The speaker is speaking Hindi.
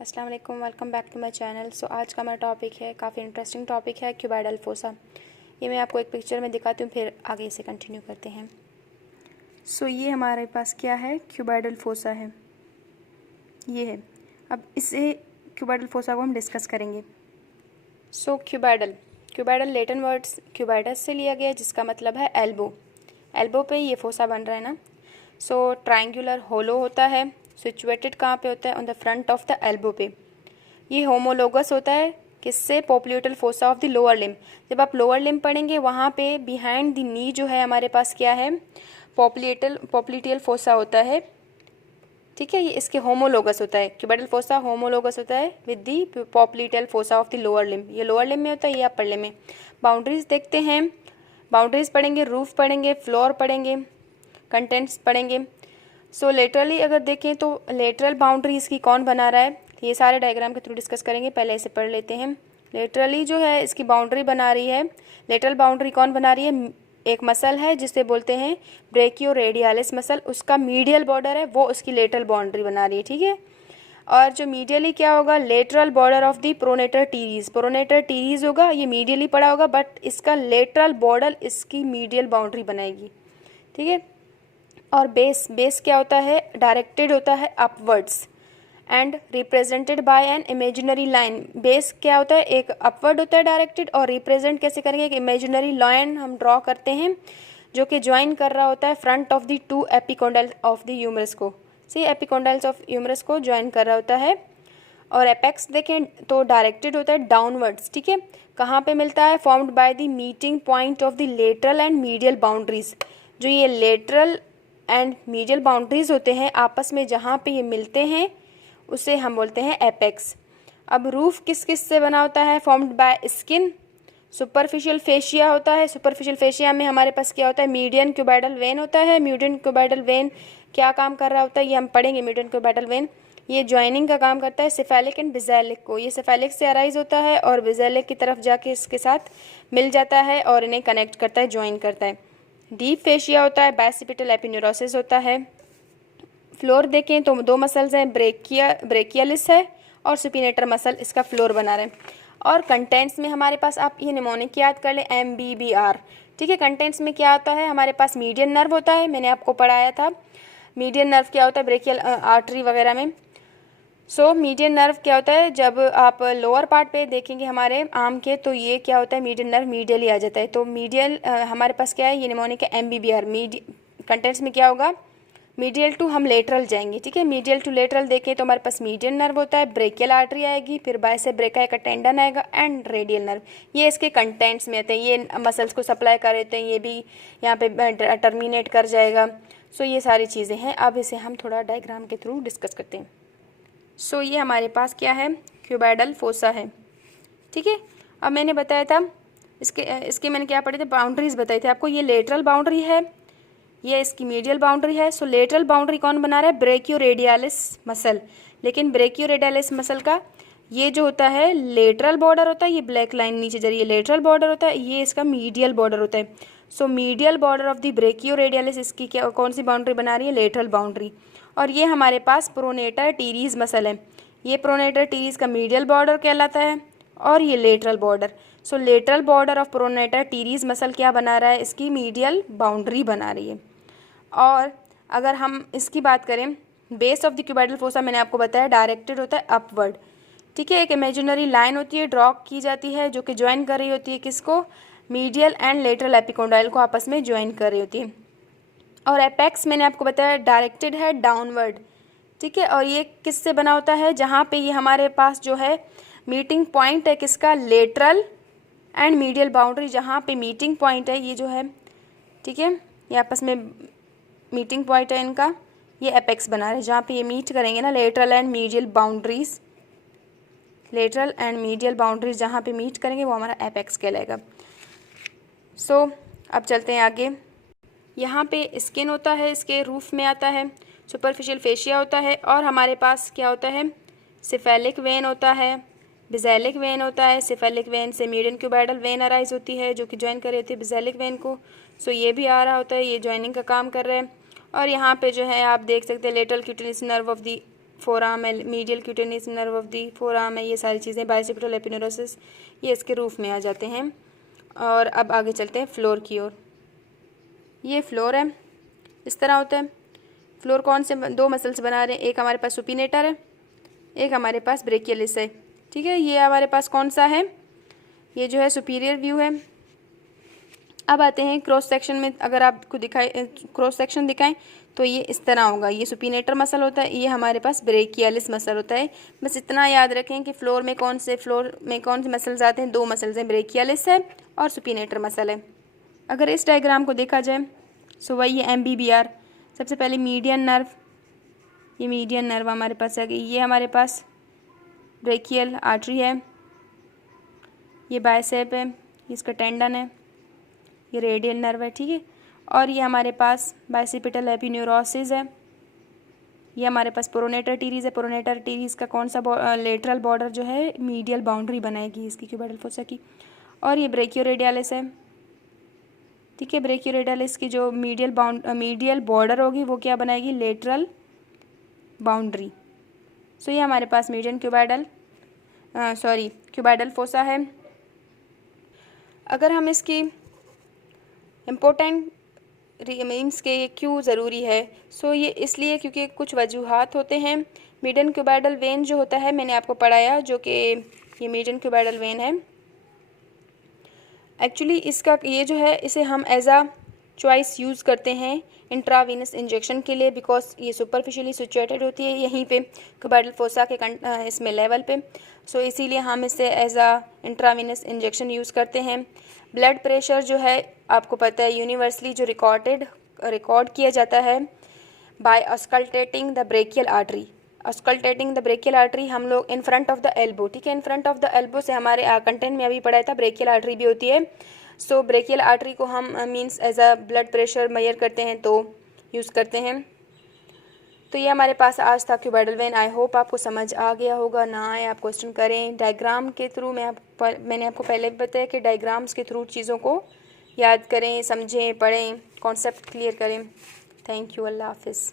अस्सलाम वालेकुम, welcome back to my channel. सो आज का हमारा टॉपिक है, काफ़ी इंटरेस्टिंग टॉपिक है, क्यूबाइडल फोसा। ये मैं आपको एक पिक्चर में दिखाती हूँ, फिर आगे इसे कंटिन्यू करते हैं। सो ये हमारे पास क्या है, क्यूबाइडल फोसा है, ये है। अब इसे क्यूबाइडल फोसा को हम डिस्कस करेंगे। सो क्यूबाइडल लैटिन वर्ड्स क्यूबाइडस से लिया गया है, जिसका मतलब है एल्बो। एल्बो पे ये फोसा बन रहा है ना। सो ट्रायंगुलर होलो होता है, सिचुएटेड कहाँ पे होता है, on the front of the elbow पे। ये होमोलोगस होता है किससे, popliteal fossa of the lower limb. जब आप लोअर लिम्ब पढ़ेंगे वहाँ पे बिहाइंड द नी जो है हमारे पास क्या है, पोप्लिटियल फोसा होता है। ठीक है, ये इसके होमोलोगस होता है। क्यूबाइडल फोसा होमोलोगस होता है with the popliteal fossa of the lower limb. ये लोअर लिम्ब में होता है, ये अपर लिम्ब में। बाउंड्रीज देखते हैं, बाउंड्रीज पढ़ेंगे, रूफ पढ़ेंगे, फ्लोर पढ़ेंगे, कंटेंट्स पढ़ेंगे। सो लेटरली अगर देखें तो लेटरल बाउंड्री इसकी कौन बना रहा है, ये सारे डायग्राम के थ्रू डिस्कस करेंगे। पहले इसे पढ़ लेते हैं। लेटरली जो है इसकी बाउंड्री बना रही है, लेटरल बाउंड्री कौन बना रही है, एक मसल है जिसे बोलते हैं ब्रेकियोरेडियालिस मसल, उसका मीडियल बॉर्डर है, वो उसकी लेटरल बाउंड्री बना रही है। ठीक है, और जो मीडियली क्या होगा, lateral border of the pronator teres. Pronator teres होगा, ये मीडियली पड़ा होगा, बट इसका लेटरल बॉर्डर इसकी मीडियल बाउंड्री बनाएगी। ठीक है, और बेस क्या होता है, डायरेक्टेड होता है upwards and represented by an imaginary line. Base क्या होता है, एक अपवर्ड होता है डायरेक्टेड, और रिप्रेजेंट कैसे करेंगे, एक इमेजिनरी लाइन हम ड्रॉ करते हैं जो कि ज्वाइन कर रहा होता है front of the two epicondyle of the humerus को। सी एपिकोंडाइल्स ऑफ ह्यूमरस को ज्वाइन कर रहा होता है। और एपेक्स देखें तो डायरेक्टेड होता है डाउनवर्ड्स। ठीक है, कहाँ पे मिलता है, formed by the meeting point of the lateral and medial boundaries. जो ये लेटरल एंड मीडियल बाउंड्रीज होते हैं आपस में, जहाँ पे ये मिलते हैं उसे हम बोलते हैं एपेक्स। अब रूफ किस किस से बना होता है, formed by skin. Superficial fascia होता है, सुपरफिशियल फेशिया में हमारे पास क्या होता है, मीडियन क्यूबाइडल वेन होता है। मीडियन क्यूबाइडल वेन क्या काम कर रहा होता है, ये हम पढ़ेंगे। मीडियन क्यूबाइडल वेन ये ज्वाइनिंग का काम करता है सेफेलिक एंड बेसिलिक को। ये सेफेलिक से अराइज होता है और बेसिलिक की तरफ जाके इसके साथ मिल जाता है और इन्हें कनेक्ट करता है, ज्वाइन करता है। डीप फेशिया होता है, बाइसिपिटल एपिन्यूरोसिस होता है। फ्लोर देखें तो दो मसल्स हैं, ब्रेकियालिस है और सुपिनेटर मसल इसका फ्लोर बना रहे हैं। और कंटेंट्स में हमारे पास आप ये निमोनिक याद कर लें, MBBR। ठीक है, कंटेंट्स में क्या होता है, हमारे पास मीडियन नर्व होता है, मैंने आपको पढ़ाया था। मीडियन नर्व क्या होता है, ब्रेकियल आर्टरी वगैरह में। सो मीडियन नर्व क्या होता है, जब आप लोअर पार्ट पे देखेंगे हमारे आर्म के, तो ये क्या होता है, मीडियन नर्व मीडियली आ जाता है। तो मीडियल हमारे पास क्या है, ये निमोनिक है MBBR। कंटेंट्स में क्या होगा, मीडियल टू हम लेटरल जाएंगे। ठीक है, मीडियल टू लेटरल देखें तो हमारे पास मीडियन नर्व होता है, ब्रेकियल आर्टरी आएगी, फिर बाइसेप ब्रेका का टेंडन आएगा एंड रेडियल नर्व। ये इसके कंटेंट्स में आते हैं, ये मसल्स को सप्लाई कर देते हैं, ये भी यहाँ पे टर्मिनेट कर जाएगा। सो ये सारी चीज़ें हैं। अब इसे हम थोड़ा डायग्राम के थ्रू डिस्कस करते हैं। सो ये हमारे पास क्या है, क्यूबाइडल फोसा है। ठीक है, अब मैंने बताया था इसके मैंने क्या पढ़े थे, बाउंड्रीज बताई थी आपको। ये लेटरल बाउंड्री है, ये इसकी मीडियल बाउंड्री है। सो लेटरल बाउंड्री कौन बना रहा है, ब्रेकियोरेडियालिस मसल। लेकिन ब्रेकियोरेडियालिस मसल का ये जो होता है लेटरल बॉर्डर होता है, ये ब्लैक लाइन नीचे जा रही है, लेटरल बॉर्डर होता है, ये इसका मीडियल बॉर्डर होता है। So medial border of the brachioradialis इसकी क्या कौन सी बाउंड्री बना रही है, लेटरल बाउंड्री। और ये हमारे पास प्रोनेटर टीरीज मसल है, ये प्रोनेटर टीरीज का मीडियल बॉर्डर कहलाता है और ये lateral border. So lateral border of pronator teres muscle क्या बना रहा है, इसकी मीडियल बाउंड्री बना रही है। और अगर हम इसकी बात करें, base of the cuboidal fossa मैंने आपको बताया डायरेक्टेड होता है अपवर्ड। ठीक है, एक इमेजिनरी लाइन होती है, ड्रॉ की जाती है, जो कि ज्वाइन कर रही होती है किसको, मीडियल एंड लेटरल एपिकोंडाइल को आपस में ज्वाइन कर रही होती है। और एपेक्स मैंने आपको बताया डायरेक्टेड है डाउनवर्ड। ठीक है, और ये किससे बना होता है, जहाँ पे ये हमारे पास जो है मीटिंग पॉइंट है किसका, लेटरल एंड मीडियल बाउंड्री, जहाँ पे मीटिंग पॉइंट है ये जो है। ठीक है, ये आपस में मीटिंग पॉइंट है इनका, ये एपेक्स बना रहे हैं, जहाँ पे ये मीट करेंगे ना, lateral and medial boundaries, lateral and medial boundaries जहाँ पे मीट करेंगे वो हमारा एपेक्स कहलाएगा। सो अब चलते हैं आगे। यहाँ पे स्किन होता है, इसके रूफ में आता है, सुपरफिशियल फेशिया होता है, और हमारे पास क्या होता है, सेफेलिक वेन होता है, बेसिलिक वेन होता है। सेफेलिक वेन से मीडियन क्यूबाइडल वेन अराइज होती है, जो कि ज्वाइन कर रही थी बेसिलिक वेन को। सो ये भी आ रहा होता है, ये ज्वाइनिंग का काम कर रहा है। और यहाँ पे जो है आप देख सकते हैं lateral cutaneous nerve of the forearm है, medial cutaneous nerve of the forearm है, ये सारी चीज़ें बाइसेप्टल एपिनेरोसिस ये इसके रूफ में आ जाते हैं। और अब आगे चलते हैं फ्लोर की ओर। ये फ्लोर है, इस तरह होता है। फ्लोर कौन से दो मसल्स बना रहे हैं, एक हमारे पास सुपिनेटर है, एक हमारे पास ब्रेकियलिस है। ठीक है, ये हमारे पास कौन सा है, ये जो है सुपीरियर व्यू है। अब आते हैं क्रॉस सेक्शन में, अगर आपको क्रॉस सेक्शन दिखाएं तो ये इस तरह होगा। ये सुपिनेटर मसल होता है, ये हमारे पास ब्रेकियलिस मसल होता है। बस इतना याद रखें कि फ्लोर में कौन से मसल्स आते हैं, दो मसल्स हैं, ब्रेकियलिस है और सुपिनेटर मसल है। अगर इस डायग्राम को देखा जाए सो वही है MBBR। सबसे पहले मीडियन नर्व, ये मीडियन नर्व हमारे पास है, ये हमारे पास ब्रेकियल आर्टरी है, ये बाइसेप है, ये इसका टेंडन है, ये रेडियल नर्व है। ठीक है, और ये हमारे पास बाइसेपिटल एपिन्यूरोसिस है, ये हमारे पास प्रोनेटर टीरीज है। प्रोनेटर टीरीज का कौन सा लेटरल बॉर्डर जो है मीडियल बाउंड्री बनाएगी इसकी क्यूबाइडल फोसा की। और ये ब्रेकियोरेडियालिस है। ठीक है, ब्रेकियोरेडियालिस की जो मीडियल बॉर्डर होगी वो क्या बनाएगी, लेटरल बाउंड्री। सो ये हमारे पास मीडियन क्यूबाइडल फोसा है। अगर हम इसकी इम्पोर्टेंट मीन्स के ये क्यों ज़रूरी है, सो ये इसलिए क्योंकि कुछ वजूहात होते हैं। मीडियन क्यूबाइडल वेन जो होता है मैंने आपको पढ़ाया, जो कि ये मीडियन क्यूबाइडल वेन है। एक्चुअली इसका ये जो है इसे हम एज आ चॉइस यूज़ करते हैं इंट्रावीनस इंजेक्शन के लिए, बिकॉज ये सुपरफिशियली सिचुएटेड होती है यहीं पे क्यूबाइडल फोसा के इसमें लेवल पे। सो इसीलिए हम इसे एज आ इंट्रावीनस इंजेक्शन यूज़ करते हैं। ब्लड प्रेशर जो है आपको पता है यूनिवर्सली जो रिकॉर्ड किया जाता है by auscultating the brachial artery. Auscultating the brachial artery हम लोग in front of the elbow. ठीक है, in front of the elbow से हमारे कंटेंट में अभी पढ़ा था ब्रेकियल आर्टरी भी होती है। सो ब्रेकियल आर्टरी को हम means as a blood pressure measure करते हैं तो यूज़ करते हैं। तो ये हमारे पास आज था क्यूबाइडल वेन। आई होप आपको समझ आ गया होगा, ना आए आप क्वेश्चन करें डायग्राम के थ्रू। मैंने आपको पहले भी बताया कि डायग्राम्स के थ्रू चीज़ों को याद करें, समझें, पढ़ें, कॉन्सेप्ट क्लियर करें। थैंक यू, अल्लाह हाफिज़।